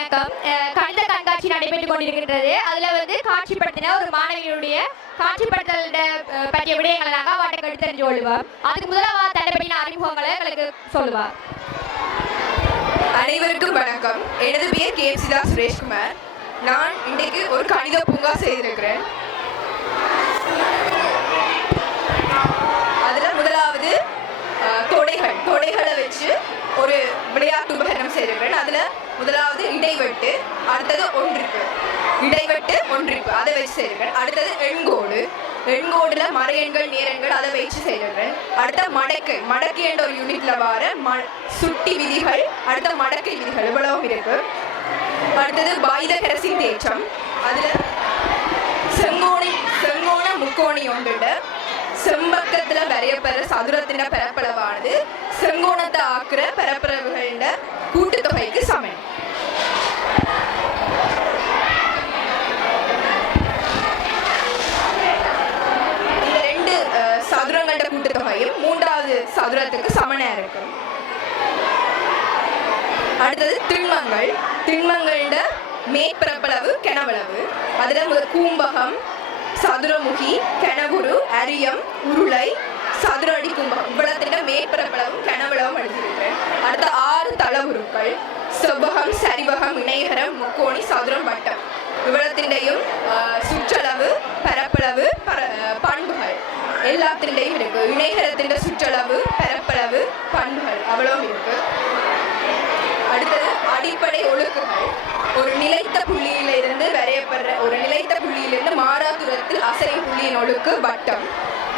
வணக்கம். கணித கண்காட்சி நடைபெற்றுக் கொண்டிருக்கின்றது. அதில் வந்து காட்சிப்படுத்தின ஒரு மாணவியுடைய காட்சிப்படுத்தல் பற்றிய விடயங்களை நாங்கள் அவட்டை எடுத்து தெரிஞ்சு கொள்வோம். அதுக்கு முதலாக தனிப்பட்ட அறிமுகங்களை எங்களுக்கு சொல்லுவார். அனைவருக்கும் வணக்கம். எனது பெயர் கேப்சிதா சுரேஷ்குமார். நான் இன்றைக்கு ஒரு கணித பூங்கா செய்திருக்கிறேன். அதில் முதலாவது தொடைகளை வச்சு ஒரு விளையாட்டு உபகரணம் செய்திருக்கிறேன். அதில் முதலாவது இடைவெட்டு, அடுத்தது ஒன்றிப்பு, அதை வச்சு செய்திருக்கிறேன். அடுத்தது எண்கோடுல மறை எண்கள் நேரெண்கள் அதை வச்சு செய்திருக்கிறேன். அடுத்த மடக்கை என்ற ஒரு யூனிட்ல வர சுட்டி விதிகள், அடுத்த மடக்கை விதிகள் இவ்வளவும் இருக்கு. அடுத்தது பாய்த கரசின் தேற்றம், அதுல செங்கோண முக்கோணி ஒன்றுட செம்பக்கத்துல வரையப்படுற சதுரத்தின பரப்பளவானது செங்கோணத்தை ஆக்குற பரப்பளவுகள கூட்டுத்தொகைக்கு சமம். இந்த ரெண்டு சதுரங்களோட கூட்டுத்தொகையும் மூன்றாவது சதுரத்துக்கு சமனா இருக்கும். அடுத்தது திண்மங்களோட மேற்பரப்பளவு கனவளவு, அதுல கூம்பகம், சதுரமுகி, கனவுரு, அரியம், உருளை, சதுர அடி கும்பகம் இவ்வளத்தின மேற்பரப்பளவும் கனவளவும் எழுதியிருக்கிறேன். அடுத்த 6 தளவுருக்கள் செவ்வகம், சரிவகம், இணையகரம், முக்கோணி, சதுரம், வட்டம் இவ்வளத்தின்டையும் சுற்றளவு, பரப்பளவு, பண்புகள் எல்லாத்தின்டையும் இருக்கு. இணையகரத்தின் சுற்றளவு, பரப்பளவு, பண்புகள் அவ்வளவும் இருக்கு. அடுத்தது அடிப்படை ஒழுக்குகள். ஒரு நிலைத்த புள்ளியிலிருந்து வரையப்படுற மாறா தூரத்தில் அசையும் புள்ளியின் ஒழுக்கு வட்டம்.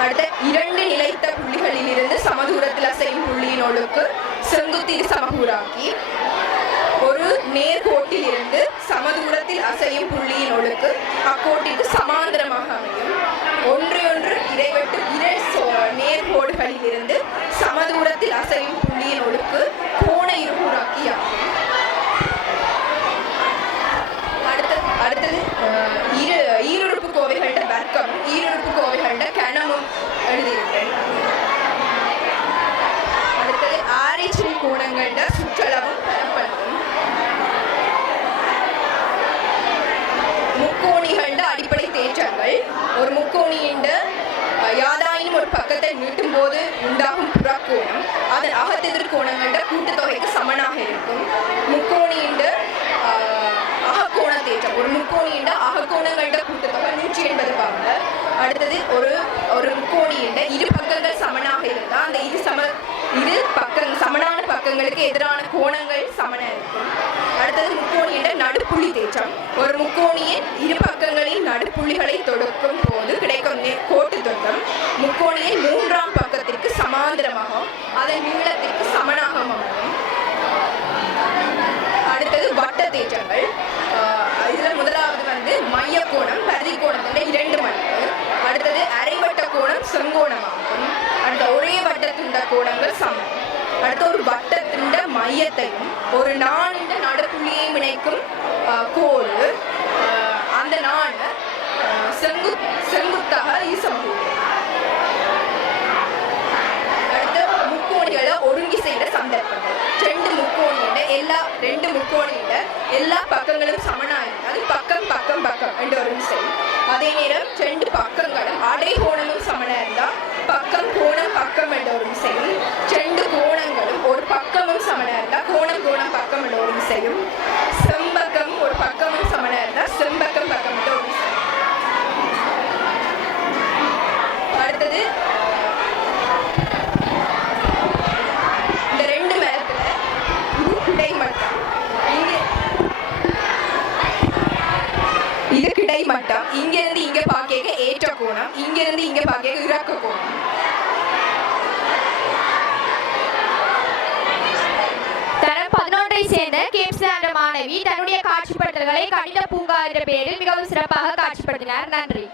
அடுத்த 2 நிலைத்த புள்ளிகளில் இருந்து சமதூரத்தில் அசையும் புள்ளியின் ஒழுக்கு செங்குத்து சமகூராக்கி. ஒரு நேர்கோட்டில் இருந்து சமதூரத்தில் அசையும் புள்ளியின் ஒழுக்கு அக்கோட்டிற்கு சமாந்தரமாக அமையும். ஒன்றையொன்று இடைவெட்டு 2 நேர்கோடுகளில் இருந்து சமதூரத்தில் அசையும் புள்ளியின் ஒழுக்கு கோண இருகூராக்கி ஆகும். அடுத்தது ஈருறுப்பு கோவைகளோட வர்க்கம், ஈருறுப்பு கோவைகளோட கணமும் எழுதியிருக்கிறேன். அடுத்தது ஆரேச்சல் கோணங்களோட சுற்றளவும் பரப்பளவும், முக்கோணிகளோட அடிப்படை தேற்றங்கள். ஒரு முக்கோணியின் யாதாயினும் ஒரு பக்கத்தை நீட்டும் போது உண்டாகும் புறக்கோணம் அதன் அகத்தெதிர் கோணங்களோட கூட்டுத்தொகைக்கு சமனாக இருக்கும். முக்கோணியின் அகக்கோண தேற்றம். ஒரு முக்கோணியின் அகக்கோணங்களோட கூட்டுத்தொகை 180 பாங்க. அடுத்தது ஒரு முக்கோணியின் இரு பக்கங்கள் சமனாக இருந்தால் அந்த சமனான பக்கங்களுக்கு எதிரான கோணங்கள் சமனா இருக்கும். அடுத்தது முக்கோணியின் நடுப்புள்ளி தேற்றம். ஒரு முக்கோணியின் இரு பக்கங்களின் நடுப்புள்ளிகளை தொடுக்கும் போது கிடைக்கும் கோட்டு தொட்டம் முக்கோணியின் 3ஆம் பக்கத்திற்கு சமாந்தரமாகவும் அதன் நீளத்திற்கு சமனாக அமையும். அடுத்தது வட்ட தேற்றங்கள். இதுல முதலாவது வந்து மைய கோணம் பரிதி கோணத்தோட 2 மடங்கு. அடுத்தது அரைவட்ட கோணம் செங்கோணமாகும். அடுத்த ஒரே வட்டத்தின் கோணங்கள் சமம். அடுத்த ஒரு வட்டத்தின் மையத்தையும் ஒரு நாணின் நடுப்புள்ளியையும் இணைக்கும் கோடு, அந்த நாண செங்குத்தாக ஈசமூடும். அடுத்த முக்கோணிகளை ஒருங்கி செய்த சந்தர்ப்பங்கள். 2 முக்கோணியில எல்லா பக்கங்களும் சமனாயிருக்கும். அது பக்கம் பக்கம் பக்கம் என்று ஒரு செய்யும். அதே நேரம் 2 பக்கங்களும் அடை கோணமும் சமனா இருந்தா பக்கம் கோணம் பக்கம் என்ற ஒரு செய்யும். 2 கோணங்களும் ஒரு பக்கமும் சமனா இருந்தா கோணம் கோணம் பக்கம் என்ற ஒரு செய்யும். செம்பக்கம் ஒரு பக்கமும் சமனா இருந்தா செம்பக்கம் பக்கம் என்ற ஒரு செய்யும். அடுத்தது இந்த 2 மேலத்துல கிடைமட்டம். இது கிடைமட்டம். இங்க இருந்து இங்க பார்க்க ஏற்ற கோணம், இங்க இருந்து இங்க பார்க்க இறக்க கோணம். தரம் 11ஐ சேர்ந்த கேப்சிதா என்ற மாணவி தன்னுடைய காட்சிப்படுத்தல்களை கணித பூங்கா என்ற பெயரில் மிகவும் சிறப்பாக காட்சிப்படுத்தினார். நன்றி.